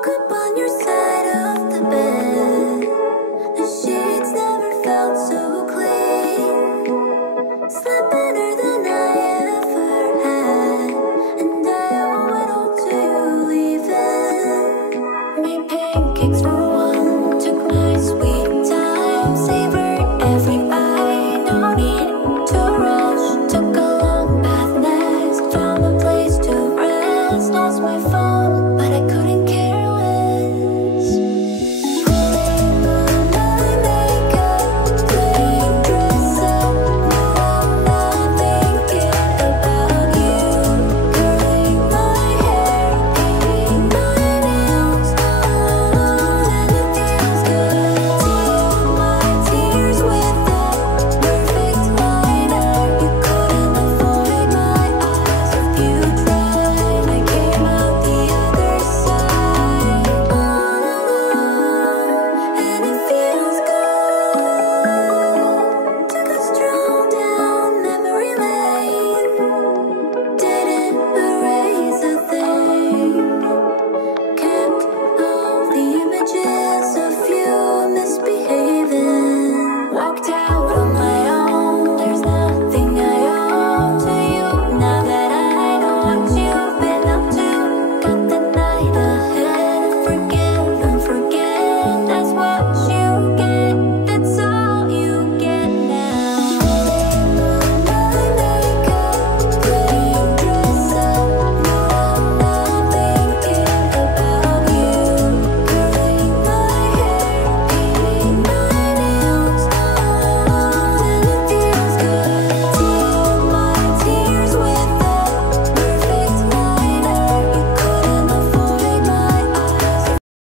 woke up on your side of the bed. The sheets never felt so clean. Slept better than I ever had, and I owe it all to you leaving. Made pancakes for